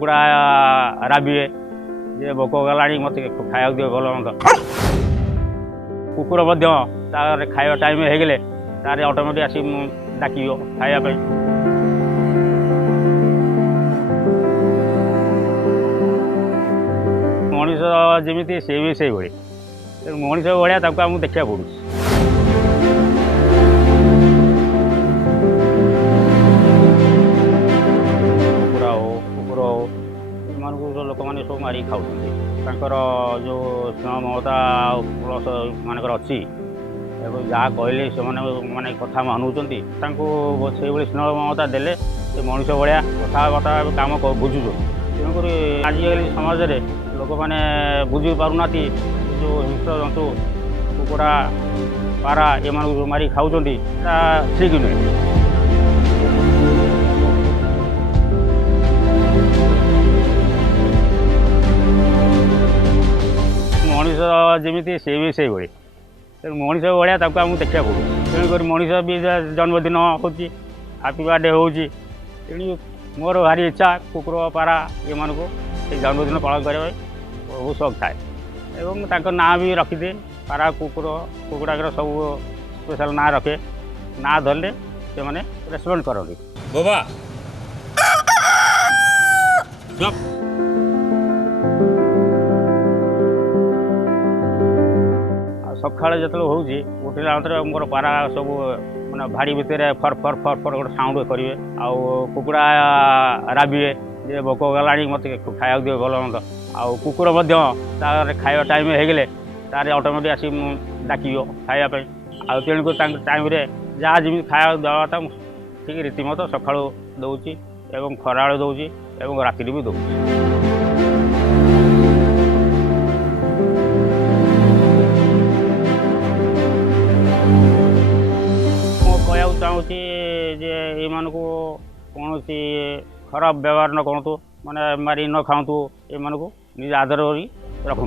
कुकुड़ा राबिए जे भोक गलाणी मत खाया दिए भल मत कुकुर तार खाଇବା टाइम ହେଇଗଲେ तार ऑटोमेटिक आसी डाक खायापी मनीष जमी सी भी से मनीष भाया आमको देखा पड़ू लोक मैंने सब मारिक खाऊर जो स्नेह ममता प्लस मानकर अच्छी जहाँ कहले से मैंने कथा मानुंट से स्नेह ममता देले से मनीष भाया कथबार्ता कम बुझुन तेणुक आजिकल समाज में लोक मैंने बुझी पारना जो हिंस्र जंतु कुकुड़ा पारा एम मारी खाऊँ ठीक नुहे। मनीष जमी सी भी से मनीष भाया आमको देखा पड़ू तेणुक मनीष भी जन्मदिन हो हैप्पी बर्थडे हो तेणु मोर भारी इच्छा कुकुर पारा ये जन्मदिन पालन करने बहुत शौक थाए एवं ना भी रखिदे पारा कुकुर कुकुड़ा सब स्पेशल ना रखे ना धरले से मैंने रेस्पेक्ट करती बाबा सका जो उठला मात्र मोर पारा सब मैंने भाड़ी भितर फर फर फर फर गोटे साउंड करेंगे आउ कुकुड़ा राबिए जे भोक गलाणी मत खाया दिए भल मत आउ कुकुर तार खाଇବା टाइम ହେଇଗଲେ तार ऑटोमेटिक आसी डाक खायापी आउ तेणुक टाइम जहाँ जमी खाया देवाटा ठीक रीतिमत सका दौची एवं खराड़ दौची एवं राति भी दौची। चाहूँ जे ये कौन खराब व्यवहार न करूँ माने मारी न खाऊँ ये निज आदर रखु।